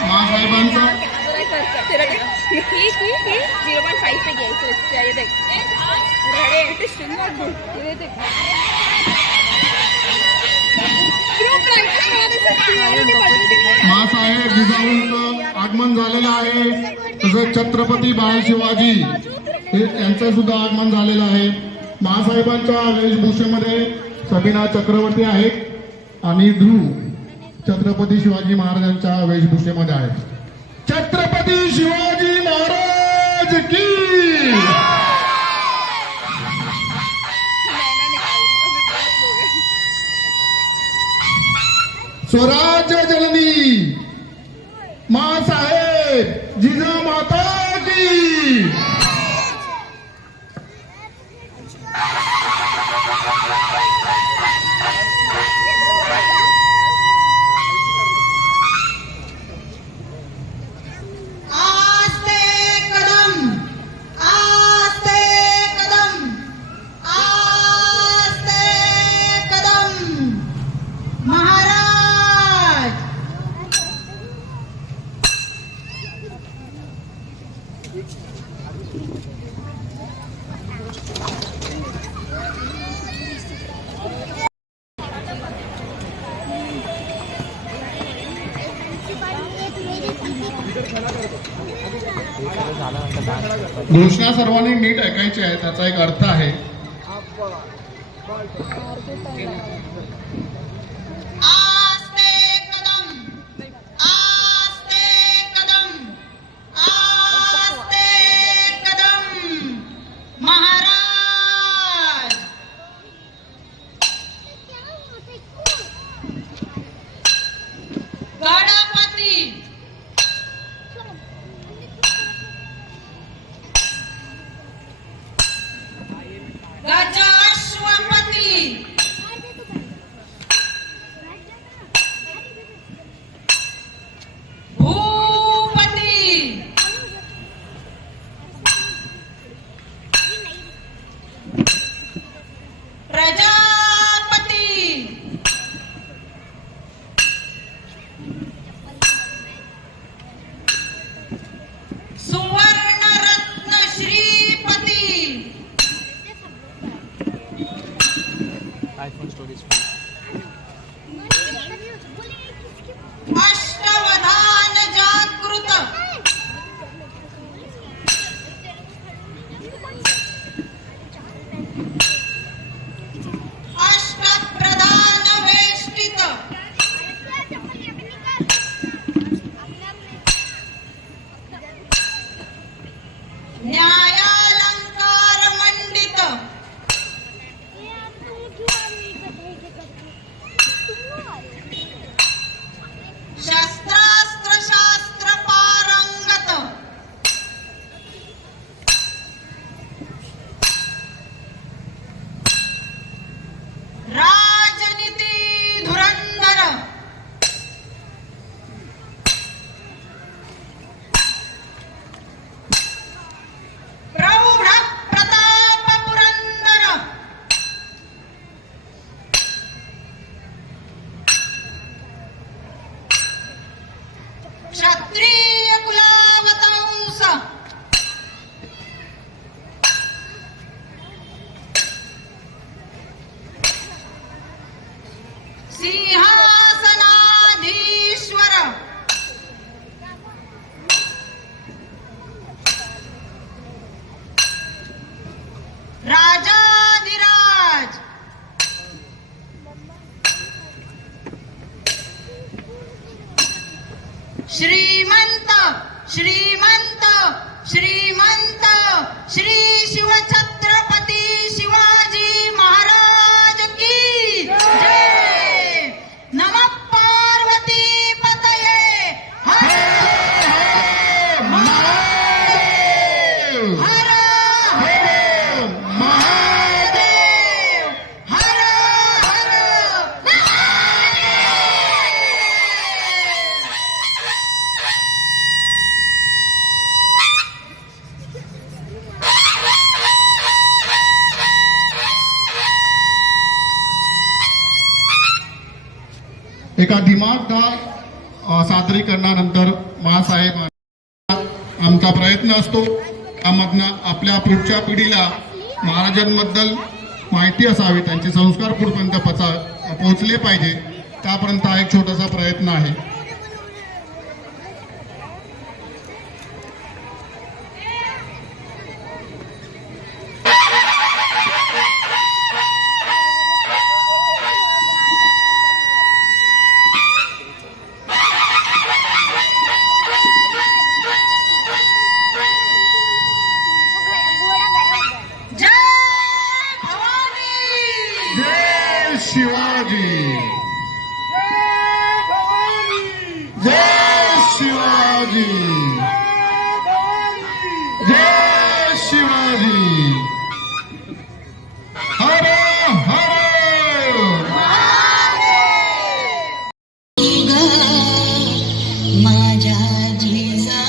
महासाहेबांचा 0.5 पे गया ये देख महासाहेब जिजाऊंचं आगमन झालेलं आहे. तसंच छत्रपती बाळ शिवाजी यांचं सुद्धा आगमन झालेलं आहे. महासाहेबांच्या वेशभूषेमध्ये सबिना चक्रवर्ती आहेत आणि ध्रुव छत्रपती शिवाजी महाराजांच्या वेशभूषेमध्ये आहेत. छत्रपती शिवाजी महाराज की स्वराज्य जननी माँसाहेब जिजामाता की घोषणा सर्वांनी नीट ऐकायची आहे. त्याचा एक अर्थ आहे. एका दिमागदार सादरीकरणानंतर मासाहेब आमचा प्रयत्न असतो त्यामधनं आपल्या पुढच्या पिढीला महाराजांबद्दल माहिती असावी, त्यांचे संस्कार पुढपर्यंत पोहोचले पाहिजे, त्यापर्यंत हा एक छोटासा प्रयत्न आहे. जय शिवाजी, जय शिवाजी, जय शिवाजी, हर हर. माझ्या जिजाभवानीला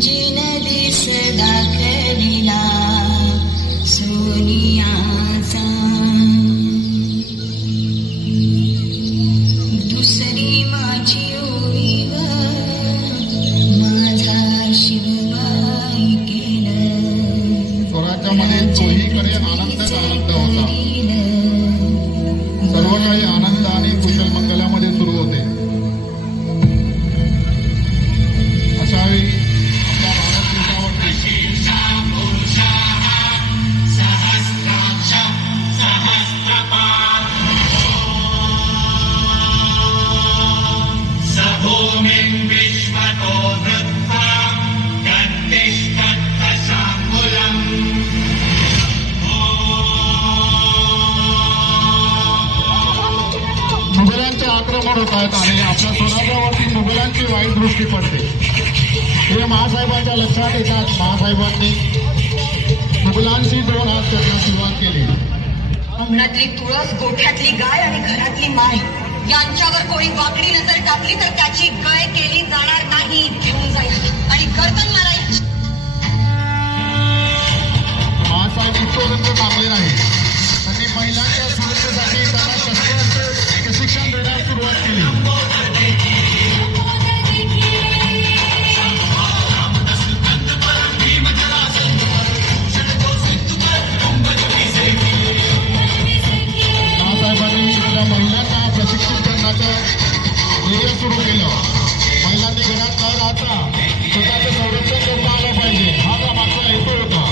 जिन दिस दाखविला सोनियाचा, दुसरी माझी ओळी ग माझा शिवबाई केलं. स्वराज्यामध्ये चोहीकडे आनंदच आनंद होता. सर्व काही आनंद आणि कुशल मंगलामध्ये सुरू होते. अशावेळी आपल्या भारत देशावरती मुघलांचे आक्रमण होत आहेत आणि आपल्या स्वराज्यावरती मुघलांची वाईट दृष्टी पडते. हे महासाहेबांच्या लक्षात येतात. महासाहेबांनी मुघलांशी 2 हात करण्यास सुरुवात केली. अंगणातली तुळस, गोठ्यातली गाय आणि घरातली माय यांच्यावर कोणी वाकडी नजर टाकली तर त्याची गय केली जाणार नाही. घेऊन जाईल आणि गर्दन मारायची. महासाहेब इथपर्यंत थांबले नाही. त्यांनी महिलांच्या सुरक्षेसाठी त्यांना शस्त्रास्त्र प्रशिक्षण देण्यास सुरुवात केली. महासाहेबांनी आपल्या महिलांना प्रशिक्षित करण्याचं ध्येय सुरू केलं. महिलांनी घरात न राहता स्वतःचं संरक्षण करता आलं पाहिजे, हा मागचा हेतू होता.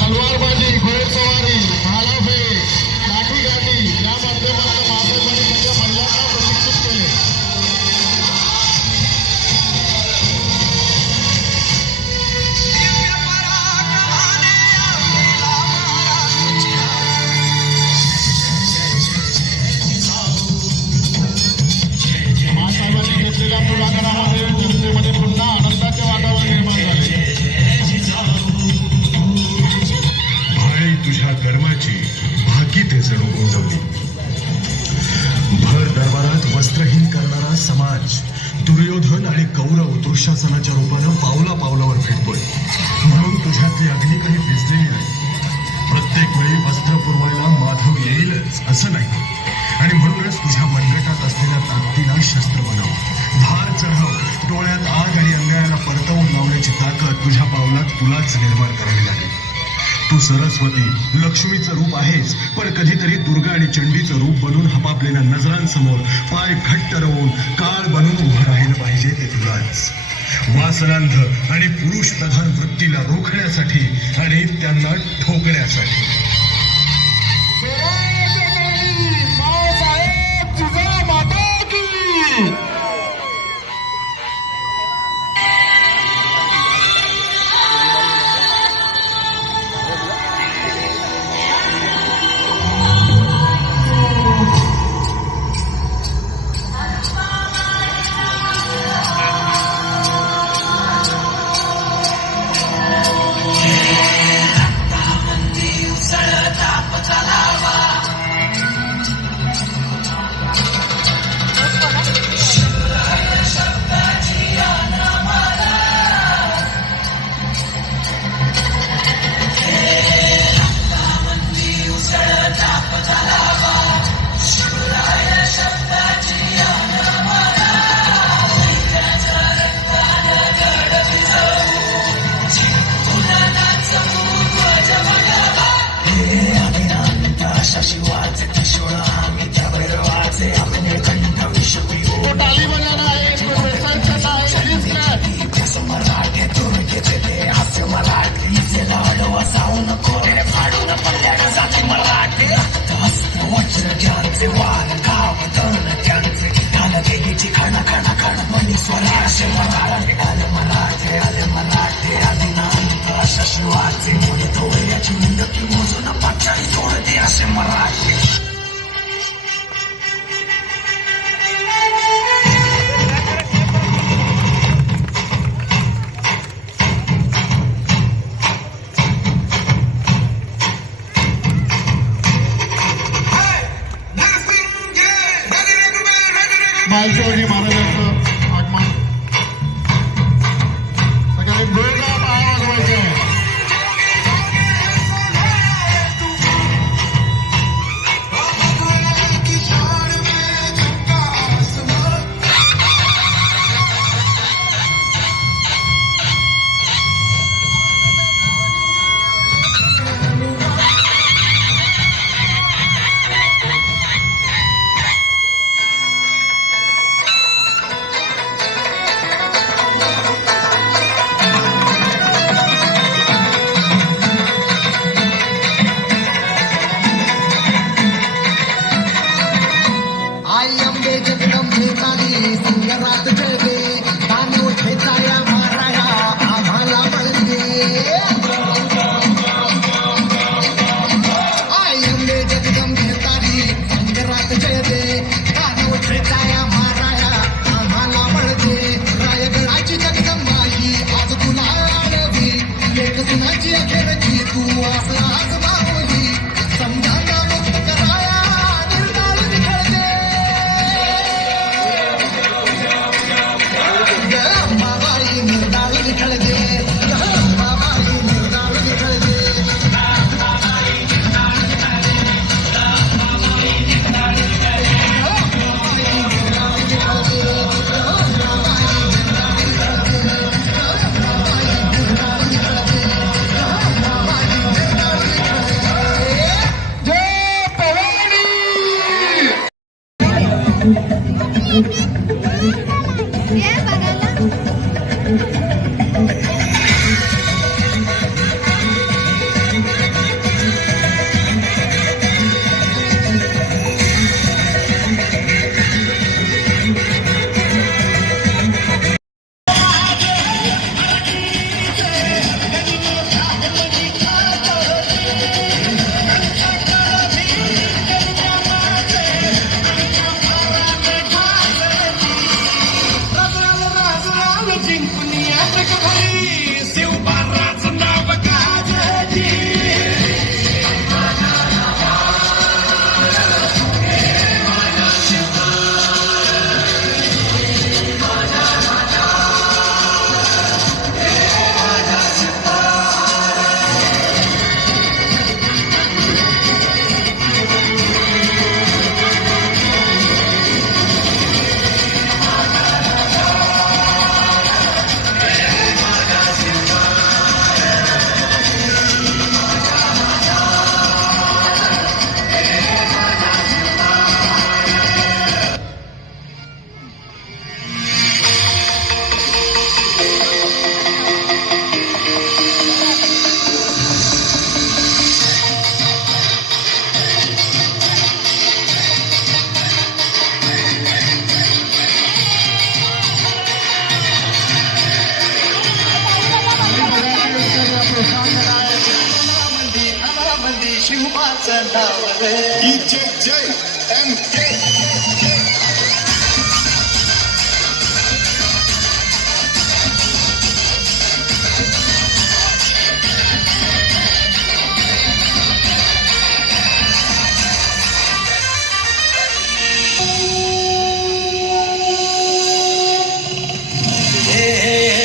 तलवारबाजी, घोडेस्वारी, भालाफेक, लाठीकाठी या माध्यमातून महासाहेबांनी त्यांच्या महिलांना प्रशिक्षित केले. महासाहेबांनी घेतलेल्या पुढाकारामध्ये जनतेमध्ये पुन्हा आनंदाचे वातावरण निर्माण झाले. भाळी तुझ्या कर्माची भाकी ते जणू गुंजवली. भर दरबारात वस्त्रहीन करणारा समाज दुर्योधन आणि कौरव दुःशासनाच्या रूपानं पावला पावलावर भेटतोय. म्हणून तुझ्यातली अग्नी काही भिजलेली आहे. प्रत्येक वेळी वस्त्र पुरवायला माधव येईलच असं नाही. आणि म्हणूनच तुझ्या मनगटात असलेल्या ताकदीला शस्त्र बनव, धार चढव. डोळ्यात आग आणि अन्यायाला परतवून लावण्याची ताकद तुझ्या पावलात तुलाच निर्माण करावी लागेल. तू सरस्वती, लक्ष्मीचं रूप आहेस, पण कधीतरी दुर्गा आणि चंडीचं रूप बनून हपापलेल्या नजरांसमोर पाय घट्ट रवून काळ बनून उभं राहिलं पाहिजे ते तुलाच. वासनांध आणि पुरुष प्रधान वृत्तीला रोखण्यासाठी आणि त्यांना ठोकण्यासाठी. सर बालशिवाजी महाराजांचं आगमन सगळ्यांनी जोरदार आवाज वाजवायचा. आई अंबे जगदंबे काली सिंगरात जळगे कानू ठेचाया माराया आम्हाला बळगे आई अंबे जगदंबे काली सिंगरात जळगे कानू ठेचाया माराया आम्हाला बळगे रायगडाची जगदंबाई आज तुला आळवी लेख तुनाची अखेरची तू असला आज मावली समजांना मुक्त कराया निर्धार निखळगे अंबाबाई निर्धार निखळगे अंबाबाई निर्धार निखळगे जय भवानी. शिवबाचं नाव रे जय MK. Yeah.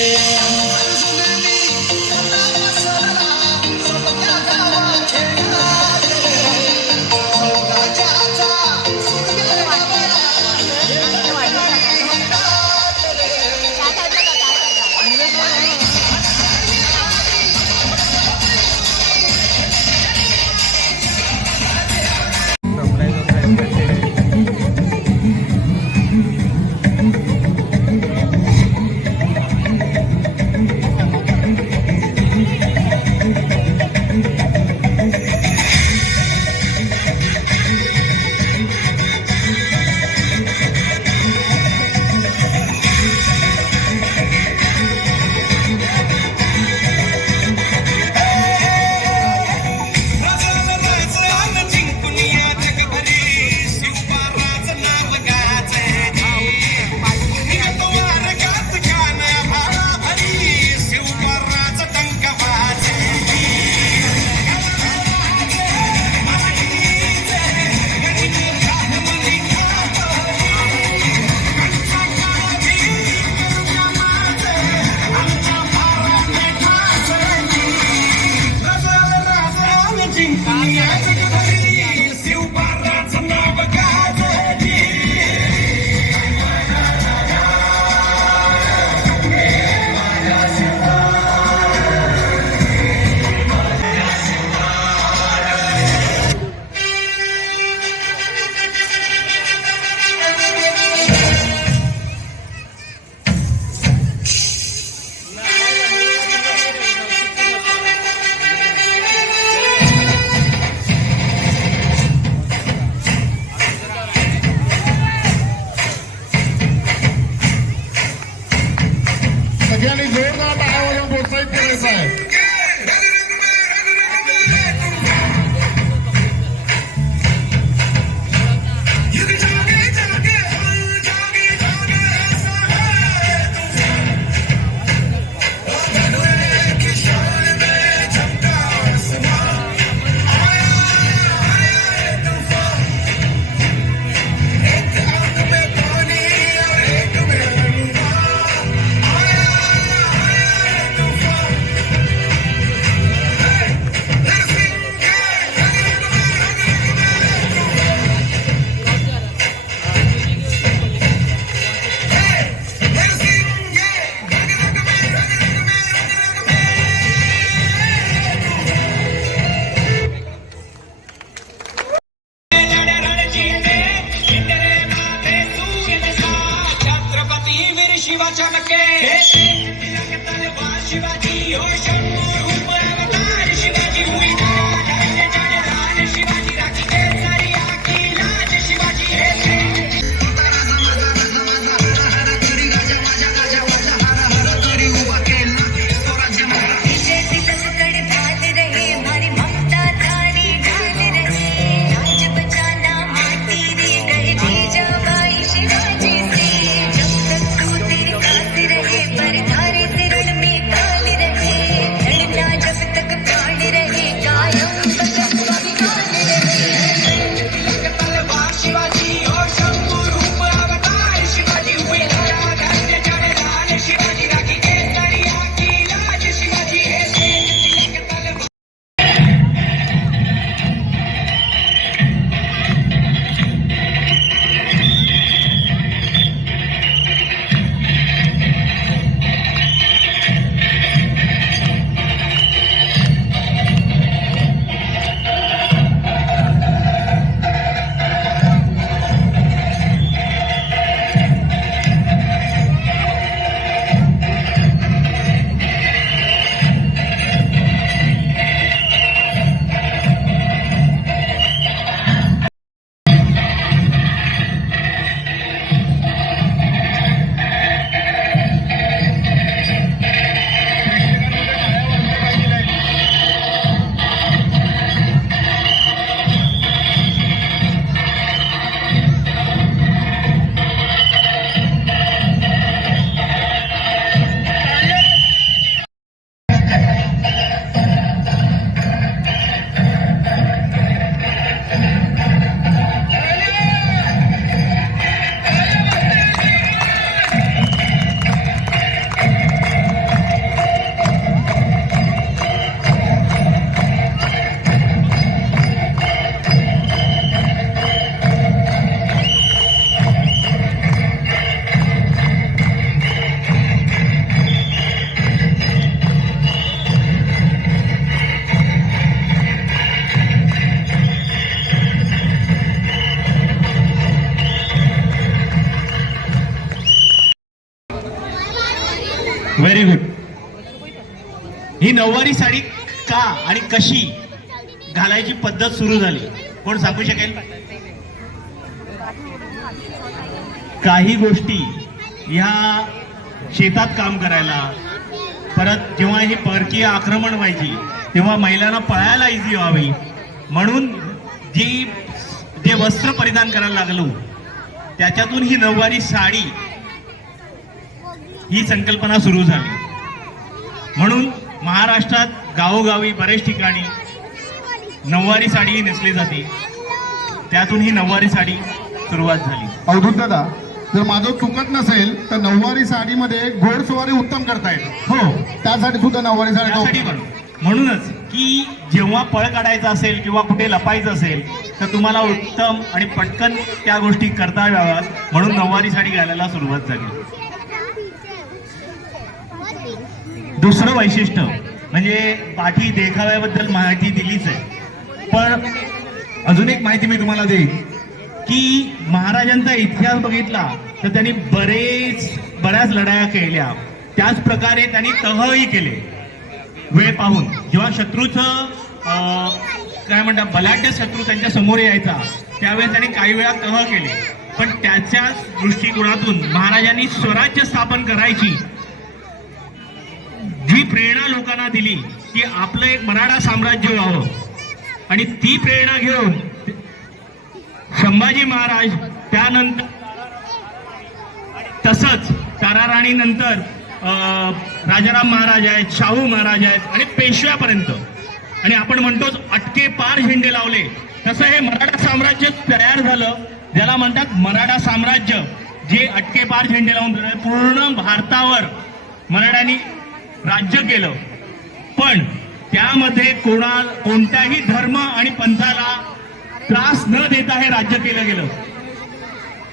एक करायचा आहे. छत्रपती वीर शिवा चमके शिवाजी हो शंभू रूप अवतार शिवाजी हुई शिवाजी राखी केसरी आखी लाज शिवाजी हे व्हेरी गुड. ही नऊवारी साडी का आणि कशी घालायची पद्धत सुरू झाली, कोण सांगू शकेल? काही गोष्टी ह्या शेतात काम करायला, परत जेव्हा ही परकीय आक्रमण व्हायची तेव्हा महिलांना पळायला इझी व्हावी म्हणून जे वस्त्र परिधान करायला लागलो त्याच्यातून ही नऊवारी साडी ही संकल्पना सुरू झाली. म्हणून महाराष्ट्रात गावोगावी बरेच ठिकाणी नऊवारी साडी ही नेसली जाते. त्यातून ही नऊवारी साडी सुरुवात झाली. अवधूत दादा, जर माझं चुकत नसेल तर नऊवारी साडीमध्ये घोडसवारी उत्तम करता येते. हो, त्यासाठी सुद्धा नऊवारी त्यासाठी साडी. म्हणूनच की जेव्हा पळ काढायचं असेल किंवा कुठे लपायचं असेल तर तुम्हाला उत्तम आणि पटकन त्या गोष्टी करता याव्यात म्हणून नऊवारी साडी घालायला सुरुवात झाली. दुसरं वैशिष्ट्य म्हणजे पाठी देखाव्याबद्दल माहिती दिलीच आहे, पण अजून एक माहिती मी तुम्हाला देईन की महाराजांचा इतिहास बघितला तर त्यांनी बऱ्याच लढाया केल्या. त्याच प्रकारे त्यांनी तहही केले. वेळ पाहून जेव्हा शत्रूचं काय म्हणतात बलाढ्य शत्रू त्यांच्या समोर यायचा त्यावेळेस त्यांनी काही वेळा तह केले. पण त्याच्याच दृष्टिकोनातून महाराजांनी स्वराज्य स्थापन करायची जी प्रेरणा लोकांना दिली की आपलं एक मराठा साम्राज्य व्हावं, आणि ती प्रेरणा घेऊन संभाजी महाराज त्यानंतर तसंच ताराराणी नंतर राजाराम महाराज आहेत, शाहू महाराज आहेत आणि पेशव्यापर्यंत, आणि आपण म्हणतोच अटके पार झेंडे लावले, तसं हे मराठा साम्राज्य तयार झालं, ज्याला म्हणतात मराठा साम्राज्य, जे अटके पार झेंडे लावून पूर्ण भारतावर मराठ्यांनी राज्य केलं. पण त्यामध्ये कोणत्याही धर्म आणि पंथाला त्रास न देता हे राज्य केलं गेलं.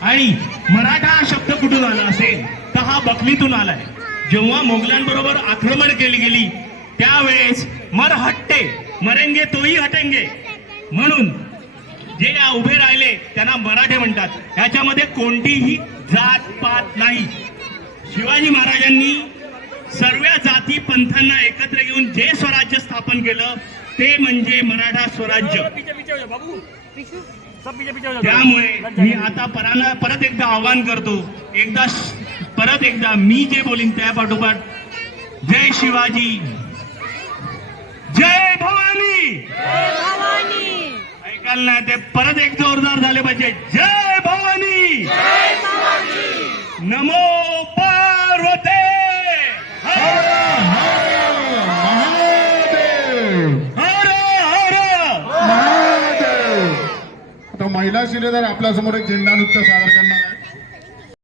आणि मराठा हा शब्द कुठून आला असेल तर हा बकलीतून आलाय. जेव्हा मोगलांबरोबर आक्रमण केली गेली त्यावेळेस मर हट्टे मरेंगे तोही हटेंगे म्हणून जे उभे राहिले त्यांना मराठे म्हणतात. याच्यामध्ये कोणतीही जात पात नाही. शिवाजी महाराजांनी सर्व जाती पंथांना एकत्र घेऊन जे स्वराज्य स्थापन केलं ते म्हणजे मराठा स्वराज्य. त्यामुळे मी आता परत एकदा आवाहन करतो, परत एकदा मी जे बोलीन त्या पाठोपाठ जय शिवाजी, जय भवानी. ऐकाल ना ते परत एक जोरदार झाले पाहिजे, जय भवानी, नमो पार्वते, हर हर आता महिला शिलेदार आपल्या समोर एक झेंडा नृत्य सादर